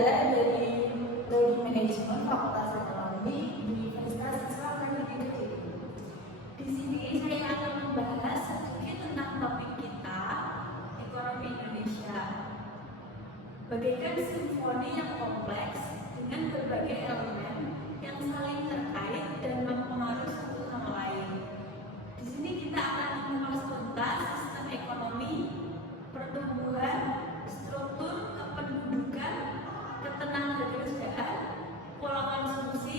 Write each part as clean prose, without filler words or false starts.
dari Prodi Manajemen Fakultas Ekonomi Universitas Islam Negeri. Di sini saya akan membahas sedikit tentang topik kita, ekonomi Indonesia. Bagaikan simfoni yang kompleks dengan berbagai elemen yang saling terkait dan mempengaruhi satu sama lain. Di sini kita akan mengulas tuntas sistem ekonomi, pertumbuhan, struktur kependudukan, ketenagakerjaan, pola konsumsi,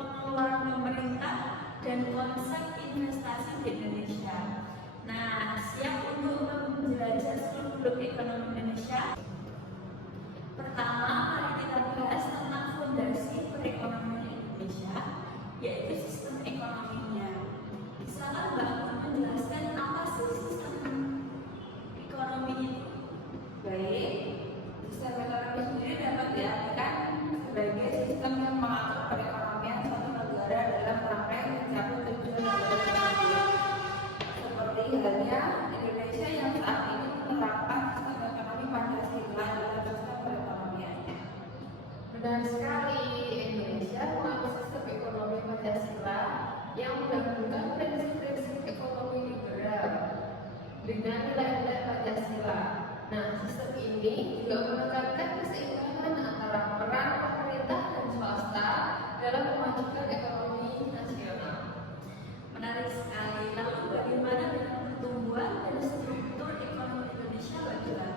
pengeluaran pemerintah, dan konsep investasi di Indonesia. Nah, siap untuk menjelajah seluruh ekonomi Indonesia? Pertama, mari kita bahas tentang fondasi perekonomian Indonesia, yaitu sistem ekonominya. Bisakah Mbak menjelaskan apa sih sistem ekonomi itu? Baik, sistem ekonomi sendiri dapat diartikan sebagai sistem yang mengatur perekonomian suatu negara dalam rangka mencapai tujuan negara seperti halnya Indonesia yang saat ini menerapkan sistem ekonomi Pancasila dalam sistem perekonomiannya. Benar sekali, Indonesia menganut sistem ekonomi Pancasila yang menggabungkan prinsip-prinsip ekonomi liberal dengan nilai-nilai Pancasila. Nah, sistem ini juga menekankan keseimbangan antara peran pemerintah dan swasta dalam memajukan ekonomi nasional. Menarik sekali. Lalu bagaimana dengan pertumbuhan dan struktur ekonomi Indonesia, Mbak Jola?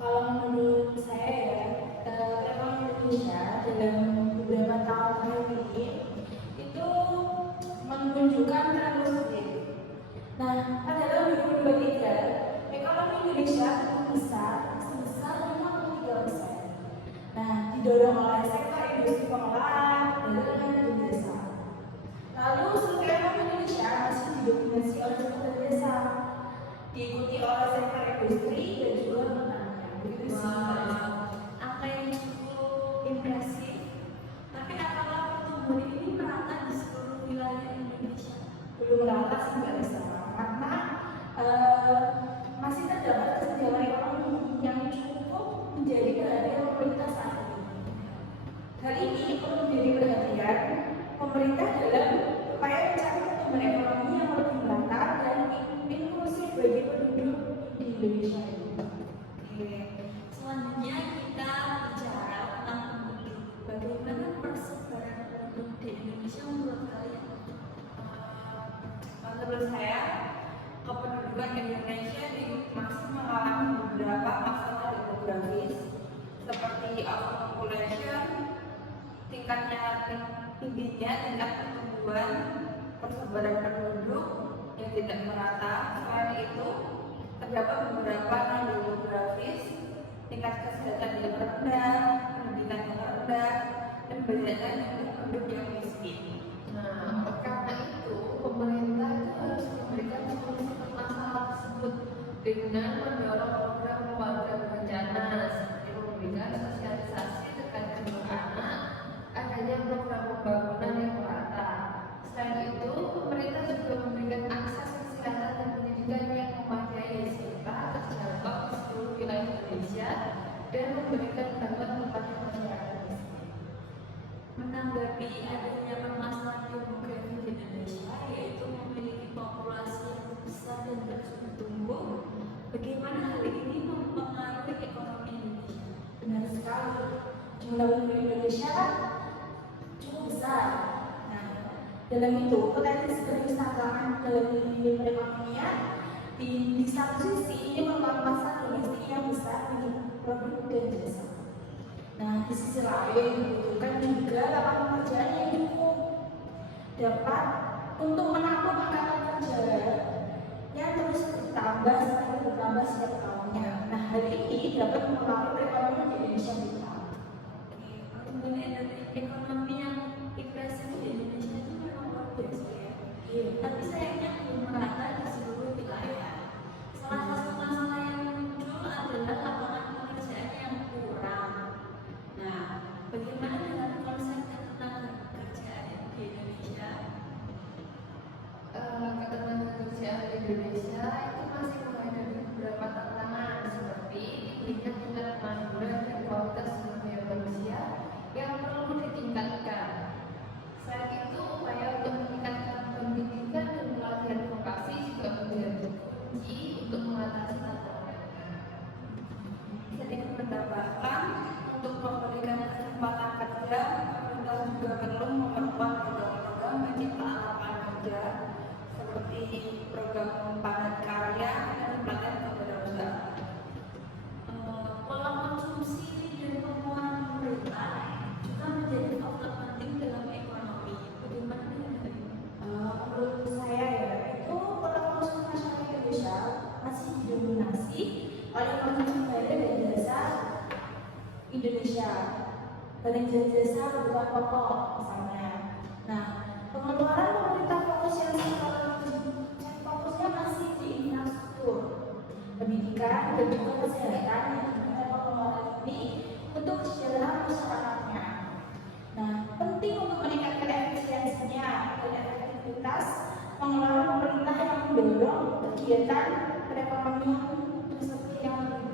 Kalau menurut saya ya, ekonomi Indonesia dalam beberapa tahun terakhir ini itu menunjukkan tren positif. Nah, pada tahun 2023, ekonomi Indonesia besar sebesar 53%. Nah, didorong oleh sektor industri pengolahan, perdagangan, dan jasa. Lalu struktur ekonomi Indonesia masih didominasi oleh sektor jasa, diikuti oleh sektor industri dan juga pertanian. Begitu sih. Angka yang cukup impresif. Tapi apakah pertumbuhan ini merata di seluruh wilayah Indonesia? Belum rata sih Mbak Lisa, karena masih terdapat kesenjangan ekonomi yang cukup menjadi perhatian pemerintah saat ini. Hal ini perlu menjadi perhatian pemerintah dalam upaya mencari pertumbuhan ekonomi yang lebih merata dan inklusif bagi penduduk di Indonesia ini. Oke. Selanjutnya kita bicara tentang penduduk. Bagaimana persebaran penduduk di Indonesia menurut kalian? Menurut saya, kependudukan Indonesia masih mengalami beberapa masalah demografis seperti overpopulation, tingginya tingkat pertumbuhan, persebaran penduduk yang tidak merata. Selain itu, terdapat beberapa non-demografis, tingkat kesehatan yang rendah, pendidikan yang rendah, dan banyaknya jumlah penduduk yang miskin. Nah, karena itu pemerintah itu harus memberikan solusi masalah tersebut dengan mendorong program keluarga berencana seperti memberikan sosialisasi terkait jumlah anak, adanya program pembangunan yang merata. Selain itu, pemerintah juga memberikan akses kesehatan dan pendidikan yang memadai serta terjangkau di seluruh wilayah Indonesia dan memberikan bantuan kepada masyarakat miskin. Menanggapi adanya permasalahan demografi di Indonesia, yaitu memiliki populasi yang besar dan terus bertumbuh, bagaimana hal ini mempengaruhi ekonomi Indonesia? Benar sekali, jumlah penduduk Indonesia kan cukup besar. Nah, dalam itu potensi keberpihakan dalam dunia perekonomian di satu sisi ini merupakan pasar domestik yang besar untuk produk dan jasa. Nah, di sisi lain dibutuhkan juga lapangan pekerjaan yang cukup dapat untuk menampung angkatan kerja yang terus bertambah setiap tahunnya. Nah, hal ini dapat mempengaruhi perekonomian di Indonesia kita. Pertumbuhan ekonomi yang impresif di Indonesia itu memang luar biasa ya. Tapi sayangnya belum merata di seluruh wilayah. Salah satu masalah yang muncul adalah lapangan pekerjaan yang kurang. Nah, bagaimana dengan konsep ketenagakerjaan di Indonesia? Ketenagakerjaan di Indonesia itu masih menghadapi beberapa tantangan seperti tingginya tingkat Indonesia. Belanja jasa kebutuhan pokok misalnya. Nah, pengeluaran pemerintah fokus yang fokusnya masih di infrastruktur, pendidikan dan juga kesehatan yang dimana pengeluaran ini untuk kesejahteraan masyarakatnya. Nah, penting untuk meningkatkan efisiensinya dan efektivitas pengelolaan pemerintah yang mendorong kegiatan perekonomian seperti yang lebih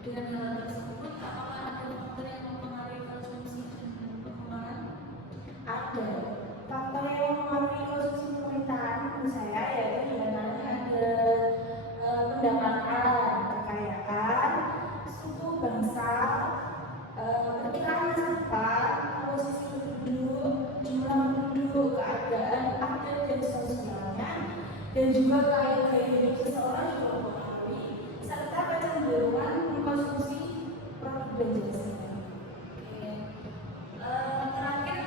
Dengan hal tersebut, apakah ada faktor yang mempengaruhi konsumsi dan pengeluaran? ada faktor yang mempengaruhi konsumsi pemerintahan menurut saya yaitu diantaranya ada pendapatan, kekayaan, suku bangsa, perkiraan masa depan, posisi penduduk, jumlah penduduk, keadaan adat dan sosialnya, dan juga gaya hidup seseorang juga mempengaruhi, serta kecenderungan mengkonsumsi produk dan jasa. Terakhir,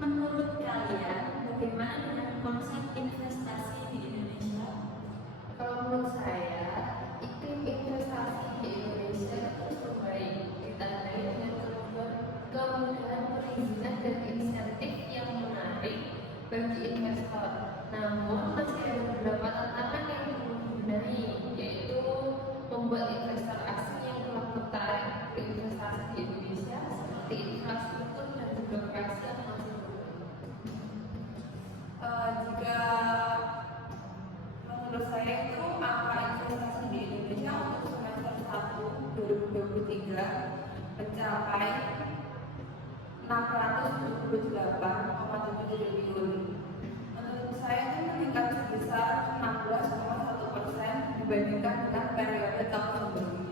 menurut kalian, bagaimana dengan konsep investasi di Indonesia? Kalau menurut saya, iklim investasi di Indonesia terus membaik, ditandai dengan kemudahan perizinan dan insentif yang menarik bagi investor. Namun masih ada beberapa tantangan yang perlu dibenahi, yaitu membuat investor asing yang telah tertarik berinvestasi di Indonesia seperti infrastruktur dan birokrasi yang masih berkembang. Jika menurut saya itu angka investasi di Indonesia untuk semester 1 2023 mencapai 678,7 triliun. Menurut saya itu meningkat sebesar 16,1% dibandingkan dengan periode tahun sebelumnya.